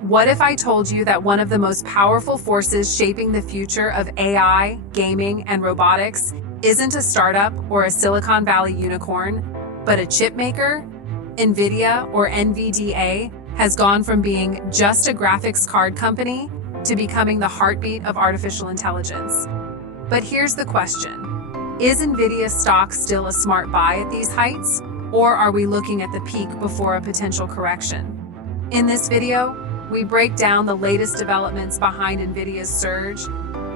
What if I told you that one of the most powerful forces shaping the future of AI, gaming, and robotics isn't a startup or a Silicon Valley unicorn, but a chip maker? Nvidia, or NVDA, has gone from being just a graphics card company to becoming the heartbeat of artificial intelligence. But here's the question. Is Nvidia stock still a smart buy at these heights, or are we looking at the peak before a potential correction? In this video, we break down the latest developments behind Nvidia's surge,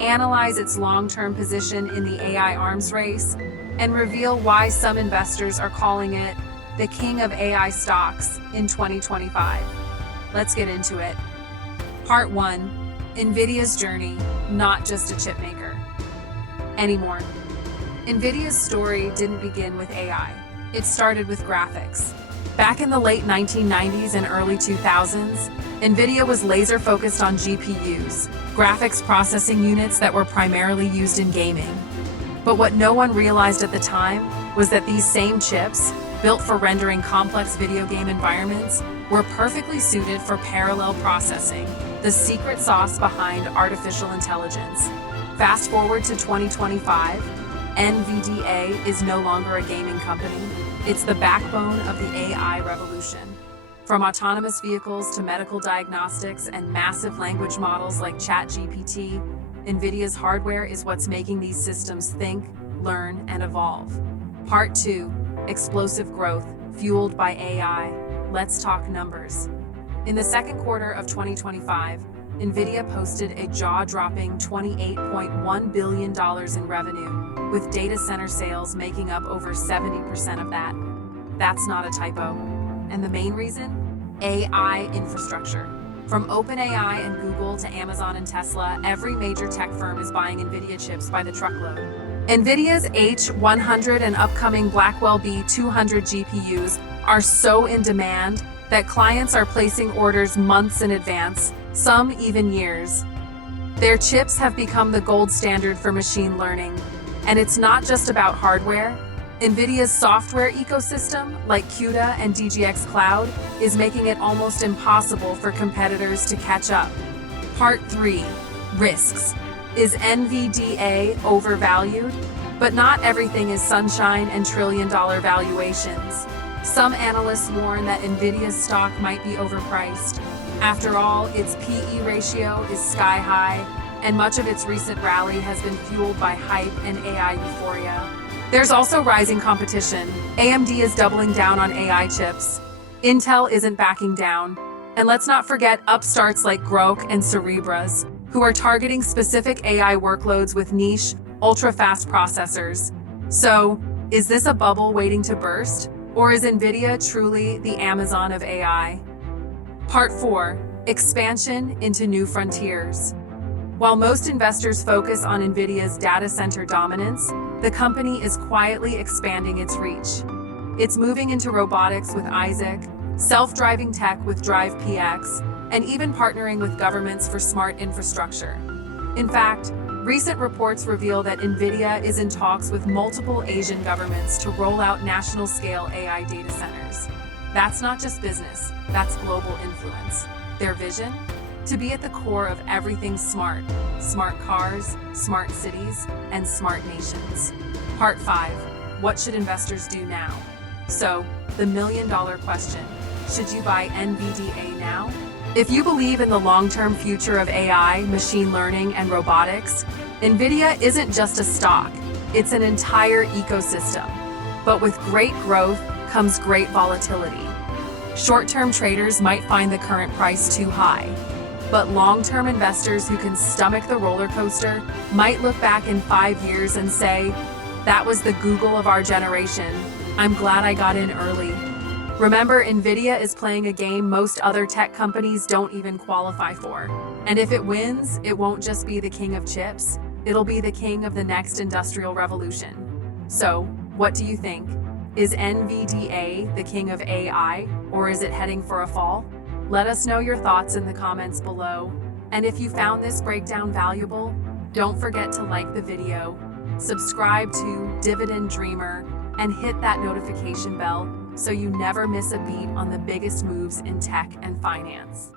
analyze its long-term position in the AI arms race, and reveal why some investors are calling it the king of AI stocks in 2025. Let's get into it. Part 1. Nvidia's journey, not just a chip maker anymore. Nvidia's story didn't begin with AI. It started with graphics. Back in the late 1990s and early 2000s, Nvidia was laser-focused on GPUs, graphics processing units that were primarily used in gaming. But what no one realized at the time was that these same chips, built for rendering complex video game environments, were perfectly suited for parallel processing, the secret sauce behind artificial intelligence. Fast forward to 2025, NVDA is no longer a gaming company. It's the backbone of the AI revolution. From autonomous vehicles to medical diagnostics and massive language models like ChatGPT, Nvidia's hardware is what's making these systems think, learn, and evolve. Part 2. Explosive growth, fueled by AI. Let's talk numbers. In the second quarter of 2025, Nvidia posted a jaw-dropping $28.1 billion in revenue, with data center sales making up over 70% of that. That's not a typo. And the main reason? AI infrastructure. From OpenAI and Google to Amazon and Tesla, every major tech firm is buying Nvidia chips by the truckload. Nvidia's H100 and upcoming Blackwell B200 GPUs are so in demand that clients are placing orders months in advance, some even years. Their chips have become the gold standard for machine learning. And it's not just about hardware. Nvidia's software ecosystem, like CUDA and DGX Cloud, is making it almost impossible for competitors to catch up. Part 3. Risks. Is NVDA overvalued? But not everything is sunshine and trillion-dollar valuations. Some analysts warn that Nvidia's stock might be overpriced. After all, its PE ratio is sky high, and much of its recent rally has been fueled by hype and AI euphoria. There's also rising competition. AMD is doubling down on AI chips. Intel isn't backing down. And let's not forget upstarts like Grok and Cerebras, who are targeting specific AI workloads with niche, ultra-fast processors. So, is this a bubble waiting to burst? Or is Nvidia truly the Amazon of AI? Part 4. Expansion into new frontiers. While most investors focus on Nvidia's data center dominance, the company is quietly expanding its reach. It's moving into robotics with Isaac, self-driving tech with Drive PX, and even partnering with governments for smart infrastructure. In fact, recent reports reveal that Nvidia is in talks with multiple Asian governments to roll out national-scale AI data centers. That's not just business, that's global influence. Their vision? To be at the core of everything smart. Smart cars, smart cities, and smart nations. Part 5. What should investors do now? So, the million-dollar question. Should you buy NVDA now? If you believe in the long-term future of AI, machine learning, and robotics, Nvidia isn't just a stock. It's an entire ecosystem. But with great growth comes great volatility. Short-term traders might find the current price too high. But long-term investors who can stomach the roller coaster might look back in 5 years and say, that was the Google of our generation. I'm glad I got in early. Remember, Nvidia is playing a game most other tech companies don't even qualify for. And if it wins, it won't just be the king of chips, it'll be the king of the next industrial revolution. So, what do you think? Is NVDA the king of AI, or is it heading for a fall? Let us know your thoughts in the comments below. And if you found this breakdown valuable, don't forget to like the video, subscribe to Dividend Dreamer, and hit that notification bell so you never miss a beat on the biggest moves in tech and finance.